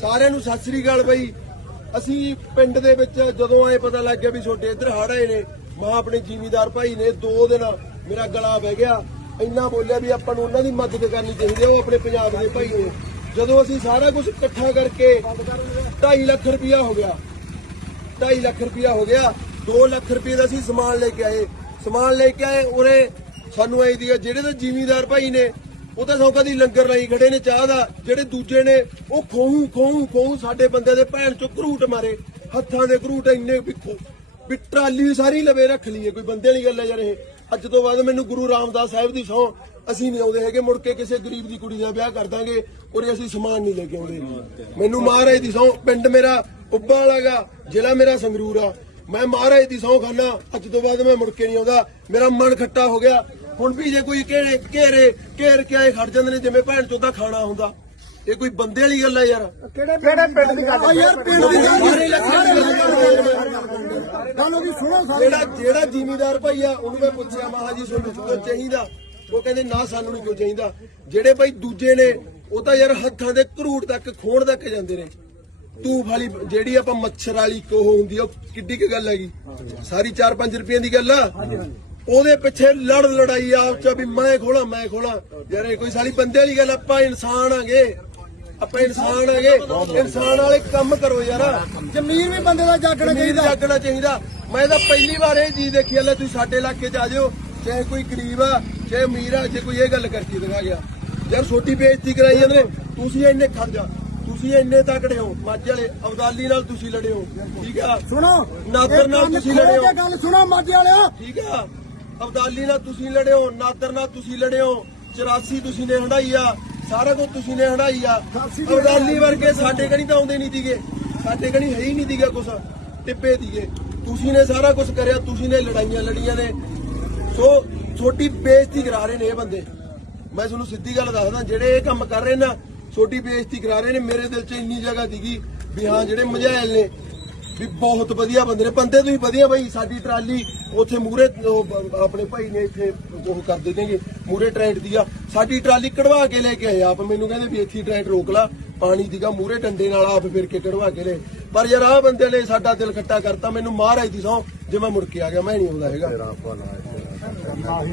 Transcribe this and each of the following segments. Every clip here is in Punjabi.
ਸਾਰਿਆਂ ਨੂੰ ਸਤਿ ਸ੍ਰੀ ਅਕਾਲ ਬਾਈ। ਅਸੀਂ ਪਿੰਡ ਦੇ ਵਿੱਚ ਜਦੋਂ ਆਏ ਪਤਾ ਲੱਗ ਗਿਆ ਵੀ ਛੋਟੇ ਇੱਧਰ ਹੜ ਆਏ ਨੇ। ਮਾਂ ਆਪਣੇ ਜ਼ਿਮੀਦਾਰ ਭਾਈ ਨੇ ਦੋ ਦਿਨ ਮੇਰਾ ਗਲਾ ਬਹਿ ਗਿਆ। ਇੰਨਾ ਬੋਲਿਆ ਵੀ ਆਪਾਂ ਨੂੰ ਉਹਨਾਂ ਦੀ ਮਦਦ ਕਰਨੀ ਚਾਹੀਦੀ ਹੈ ਉਹ ਆਪਣੇ ਪੰਜਾਬ ਦੇ ਭਾਈ ਨੇ। ਜਦੋਂ ਅਸੀਂ ਸਾਰਾ ਕੁਝ ਇਕੱਠਾ ਕਰਕੇ 2.5 ਲੱਖ ਰੁਪਇਆ ਹੋ ਗਿਆ। 2.5 ਲੱਖ ਰੁਪਇਆ ਹੋ ਗਿਆ। 2 ਲੱਖ ਰੁਪਏ ਦਾ ਅਸੀਂ ਸਮਾਨ ਲੈ ਕੇ ਆਏ। ਸਮਾਨ ਲੈ ਕੇ ਆਏ ਉਰੇ ਸਾਨੂੰ ਆਈ ਦੀ ਆ, ਜਿਹੜੇ ਤਾਂ ਜ਼ਿਮੀਦਾਰ ਭਾਈ ਨੇ ਉਹ ਤਾਂ ਸੌਕਾ ਦੀ ਲੰਗਰ ਲਾਈ ਖੜੇ ਨੇ, ਚਾਹ ਦਾ, ਜਿਹੜੇ ਦੂਜੇ ਨੇ, ਉਹ ਖੋਹੂ ਖੋਹੂ ਖੋਹੂ ਸਾਡੇ ਬੰਦੇ ਦੇ ਭੈਣ ਚੋਂ ਘਰੂਟ ਮਾਰੇ, ਹੱਥਾਂ ਦੇ ਘਰੂਟ ਇੰਨੇ ਵੀ ਵੀ ਟਰਾਲੀ ਸਾਰੀ ਲਵੇ ਰੱਖ ਲਈਏ, ਕੋਈ ਬੰਦੇ ਵਾਲੀ ਗੱਲ ਹੈ ਯਾਰ ਇਹ। ਅੱਜ ਤੋਂ ਬਾਅਦ ਮੈਨੂੰ ਗੁਰੂ ਰਾਮਦਾਸ ਸਾਹਿਬ ਦੀ ਸਹੁੰ, ਅਸੀਂ ਨਹੀਂ ਆਉਂਦੇ ਹੈਗੇ, ਮੁੜ ਕੇ ਕਿਸੇ ਗਰੀਬ ਦੀ ਕੁੜੀ ਦਾ ਵਿਆਹ ਕਰ ਦਾਂਗੇ ਔਰ ਅਸੀਂ ਸਮਾਨ ਨਹੀਂ ਲੈ ਕੇ ਆਉਂਦੇ। ਮੈਨੂੰ ਮਹਾਰਾਜ ਦੀ ਸਹੁੰ, ਪਿੰਡ ਮੇਰਾ ਉੱਬਾ ਵਾਲਾਗਾ, ਜ਼ਿਲ੍ਹਾ ਮੇਰਾ ਸੰਗਰੂਰ ਆ। ਮੈਂ ਮਹਾਰਾਜ ਦੀ ਸਹੁੰ ਖਾਨਾ, ਅੱਜ ਤੋਂ ਬਾਅਦ ਮੈਂ ਮੁੜ ਕੇ ਨਹੀਂ ਆਉਂਦਾ। ਮੇਰਾ ਮਨ ਖੱਟਾ ਹੋ ਗਿਆ। ਹੁਣ ਵੀ ਜੇ ਕੋਈ ਘੇਰੇ ਘੇਰੇ ਘੇਰ ਕੇ ਆਏ ਖੜ ਜਾਂਦੇ ਨੇ ਜਿਵੇਂ ਭੈਣ ਚੋਦਾ ਖਾਣਾ ਹੁੰਦਾ। ਇਹ ਕੋਈ ਬੰਦੇ ਵਾਲੀ ਗੱਲ ਆ ਯਾਰ। ਕਿਹੜੇ ਕਿਹੜੇ ਪਿੰਡ ਦੀ ਗੱਲ ਯਾਰ ਪਿੰਡ ਦੀ ਸਾਰੇ ਲੱਖਾਂ ਦੀ ਗੱਲ ਕਰਦੇ ਗੱਲ ਉਹਦੀ ਸੁਣੋ ਸਾਰੇ। ਜਿਹੜਾ ਜਿਹੜਾ ਜ਼ਿਮੀਦਾਰ ਭਾਈ ਆ ਉਹਨੂੰ ਮੈਂ ਪੁੱਛਿਆ ਮਹਾ ਜੀ ਤੁਹਾਨੂੰ ਕਿਉਂ ਚਾਹੀਦਾ? ਉਹ ਕਹਿੰਦੇ ਨਾ ਸਾਨੂੰ ਨਹੀਂ ਕੋਈ ਚਾਹੀਦਾ। ਜਿਹੜੇ ਭਾਈ ਦੂਜੇ ਨੇ ਉਹ ਤਾਂ ਯਾਰ ਹੱਥਾਂ ਦੇ ਘਰੂਟ ਤੱਕ ਖੋਣ ਤੱਕ ਜਾਂਦੇ ਨੇ। ਤੂੰ ਵਾਲੀ ਜਿਹੜੀ ਆਪਾਂ ਮੱਛਰ ਵਾਲੀ ਕੋਹ ਹੁੰਦੀ ਆ ਉਹ ਕਿੱਡੀ ਕੀ ਗੱਲ ਹੈਗੀ? ਸਾਰੀ 4-5 ਰੁਪਏ ਦੀ ਗੱਲ ਆ? ਉਹਦੇ ਪਿੱਛੇ ਲੜ ਲੜਾਈ ਆਪ ਚ ਵੀ ਮੈਂ ਖੋਲਾਂ ਮੈਂ ਖੋਲਾਂ। ਯਾਰ ਇਹ ਕੋਈ ਸਾਲੀ ਬੰਦੇ ਵਾਲੀ ਗੱਲ ਆਪਾਂ ਇਨਸਾਨ ਆਂਗੇ। ਆਪਾਂ ਇਨਸਾਨ ਆਂਗੇ। ਇਨਸਾਨ ਵਾਲੇ ਕੰਮ ਕਰੋ ਯਾਰ। ਜ਼ਮੀਰ ਵੀ ਬੰਦੇ ਦਾ ਜਾਗਣਾ ਚਾਹੀਦਾ। ਜਾਗਣਾ ਚਾਹੀਦਾ। ਮੈਂ ਤਾਂ ਪਹਿਲੀ ਵਾਰ ਇਹ ਚੀਜ਼ ਦੇਖੀ ਆ ਲੈ ਤੁਸੀਂ ਸਾਡੇ ਇਲਾਕੇ 'ਚ ਆ ਜਿਓ। ਚਾਹੇ ਕੋਈ ਗਰੀਬ ਆ ਚਾਹੇ ਅਮੀਰ ਆ ਜੇ ਕੋਈ ਇਹ ਗੱਲ ਕਰਤੀ ਦਿਖਾ ਗਿਆ। ਯਾਰ ਛੋਟੀ ਬੇਇੱਜ਼ਤੀ ਕਰਾਈ ਜਾਂਦੇ ਨੇ। ਤੁਸੀਂ ਇੰਨੇ ਖੜ ਜਾ। ਤੁਸੀਂ ਇੰਨੇ ਤਕੜੇ ਹੋ। ਮੱਝ ਵਾਲੇ ਅਬਦਾਲੀ ਨਾਲ ਤੁਸੀਂ ਲੜੇ ਹੋ ਠੀਕ ਆ? ਸੁਣੋ। ਨਾਦਰ ਨਾਲ ਤੁਸੀਂ ਖੋਲ ਲੜੇ ਕੇ ਹੋ ਗੱਲ ਸੁਣੋ ਮਾਝੇ ਵਾਲਿਓ। ਠੀਕ ਆ? ਅਬਦਾਲੀ ਨਾਲ ਤੁਸੀਂ ਲੜੇ ਹੋ ਨਾਦਰ ਨਾਲ ਤੁਸੀਂ ਲੜੇ ਹੋ 84 ਤੁਸੀਂ ਨੇ ਹੰਡਾਈ ਆ ਸਾਰਾ ਕੁਝ ਤੁਸੀਂ ਨੇ ਹੰਡਾਈ ਆ। ਅਬਦਾਲੀ ਵਰਗੇ ਸਾਡੇ ਕਣੀ ਤਾਂ ਆਉਂਦੇ ਨਹੀਂ ਦੀਗੇ ਸਾਡੇ ਕਣੀ ਹੈ ਹੀ ਨਹੀਂ ਦੀਗਾ ਕੁਛ ਟਿੱਪੇ ਦੀਗੇ ਤੁਸੀਂ ਨੇ ਸਾਰਾ ਕੁਝ ਕਰਿਆ ਤੁਸੀਂ ਨੇ ਲੜਾਈਆਂ ਲੜੀਆਂ ਨੇ। ਸੋ ਛੋਟੀ ਬੇਇੱਜ਼ਤੀ ਕਰਾ ਰਹੇ ਨੇ ਇਹ ਬੰਦੇ। ਮੈਂ ਤੁਹਾਨੂੰ ਸਿੱਧੀ ਗੱਲ ਦੱਸਦਾ ਜਿਹੜੇ ਇਹ ਕੰਮ ਕਰ ਰਹੇ ਨਾ ਛੋਟੀ ਬੇਇੱਜ਼ਤੀ ਕਰਾ ਰਹੇ ਨੇ ਮੇਰੇ ਦਿਲ 'ਚ ਇੰਨੀ ਜਗ੍ਹਾ ਦੀਗੀ ਵੀ ਹਾਂ ਜਿਹੜੇ ਮਝੈਲ ਨੇ ਵੀ ਬਹੁਤ ਵਧੀਆ ਬੰਦੇ ਨੇ ਬੰਦੇ ਤੁਸੀਂ ਵਧੀਆ ਬਾਈ ਸਾਡੀ ਟਰਾਲੀ ਉੱਥੇ ਮੂਰੇ ਆਪਣੇ ਭਾਈ ਨੇ ਇੱਥੇ ਉਹ ਕਰ ਦਿੰਦੇਗੇ ਮੂਰੇ ਟ੍ਰੈਂਡ ਦੀ ਆ। ਸਾਡੀ ਟਰਾਲੀ ਕਢਵਾ ਕੇ ਲੈ ਕੇ ਆਏ ਆਪ ਮੈਨੂੰ ਕਹਿੰਦੇ ਵੀ ਇੱਥੇ ਟ੍ਰੈਂਡ ਰੋਕ ਲਾ ਪਾਣੀ ਦੀਗਾ ਮੂਰੇ ਡੰਡੇ ਨਾਲ ਆਪ ਫਿਰ ਕੇ ਕਢਵਾ ਕੇ ਲੈ। ਪਰ ਯਾਰ ਆਹ ਬੰਦੇ ਨੇ ਸਾਡਾ ਦਿਲ ਖੱਟਾ ਕਰਤਾ ਮੈਨੂੰ ਮਹਾਰਾਜ ਦੀ ਸਹੁੰ ਜੇ ਮੈਂ ਮੁੜ ਕੇ ਆ ਗਿਆ ਮੈਂ ਨਹੀਂ ਆਉਂਦਾ ਹੈਗਾ।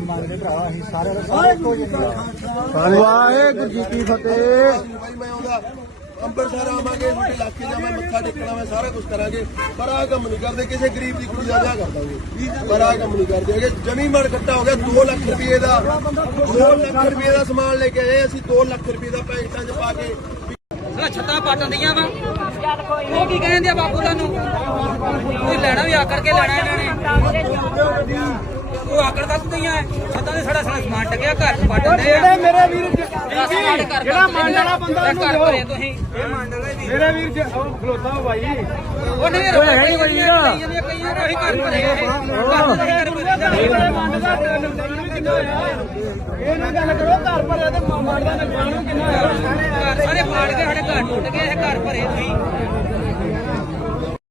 ਮੰਗਦੇ ਭਰਾ ਅਸੀਂ ਸਾਰੇ ਸਾਰੇ। ਵਾਹਿਗੁਰੂ ਜੀ ਕੀ ਫਤਿਹ। ਭਾਈ ਮੈਂ ਆਉਂਦਾ ਅੰਮ੍ਰਿਤਸਰ ਆਵਾਂਗੇ ਤੁਹਾਡੇ ਇਲਾਕੇ ਜਾਵਾਂ ਮੱਥਾ ਟੇਕਣਾ, ਮੈਂ ਸਾਰਾ ਕੁਝ ਕਰਾਂਗੇ। ਪਰ ਆਹ ਕੰਮ ਨਹੀਂ ਕਰਦੇ, ਕਿਸੇ ਗਰੀਬ ਦੀ ਕੁੜੀ ਦਾ ਵਿਆਹ ਕਰ ਦਾਂਗੇ। ਪਰ ਆਹ ਕੰਮ ਨਹੀਂ ਕਰਦੇ ਹੈਗੇ। ਜਮੀ ਮਨ ਇਕੱਠਾ ਹੋ ਗਿਆ 2 ਲੱਖ ਰੁਪਏ ਦਾ 2 ਲੱਖ ਰੁਪਏ ਦਾ ਸਮਾਨ ਲੈ ਕੇ ਆਏ, ਅਸੀਂ 2 ਲੱਖ ਰੁਪਏ ਦਾ ਪੈਕਟਾਂ 'ਚ ਪਾ ਕੇ ਸਾਲਾ ਛੱਤਾਂ ਪਾਟਣ ਦੀਆਂ ਵਾ। ਉਹ ਕੀ ਕਹਿੰਦੇ ਆ ਬਾਪੂ ਤੁਹਾਨੂੰ? ਕੋਈ ਲੈਣਾ ਵੀ ਆਕੜ ਕੇ ਲੈਣਾ ਇਹਨਾਂ ਨੇ। ਉਹ ਆਕੜ ਕੱਸ ਦਈਆਂ ਛੱਤਾਂ ਦੇ ਸਾਡਾ ਸਾਰਾ ਸਮਾਨ ਟਕਿਆ ਘਰ ਚ ਪਾਟਣ ਦੇ ਆ। ਮੇਰੇ ਵੀਰ ਜਿਹੜਾ ਮੰਡ ਵਾਲਾ ਬੰਦਾ ਉਹਨੂੰ ਘਰ ਭਰੇ ਤੁਸੀਂ। ਮੇਰੇ ਵੀਰ ਜੀ ਉਹ ਖਲੋਤਾ ਹੋ ਭਾਈ ਉਹ ਨਹੀਂ ਹੈ ਨਹੀਂ ਨੇ ਉਹੀ ਘਰ ਭਰੇ ਇਹ ਇਹ ਨਾ ਗੱਲ ਕਰੋ ਘਰ ਭਰਿਆ ਤੇ ਮੰਡ ਦਾ ਨੁਕਸਾਨ ਕਿੰਨਾ ਹੋਇਆ? ਘਰ ਸਾਰੇ ਪਾੜ ਕੇ ਸਾਡੇ ਘਰ ਟੁੱਟ ਗਏ ਇਹ ਘਰ ਭਰੇ ਤੁਸੀਂ।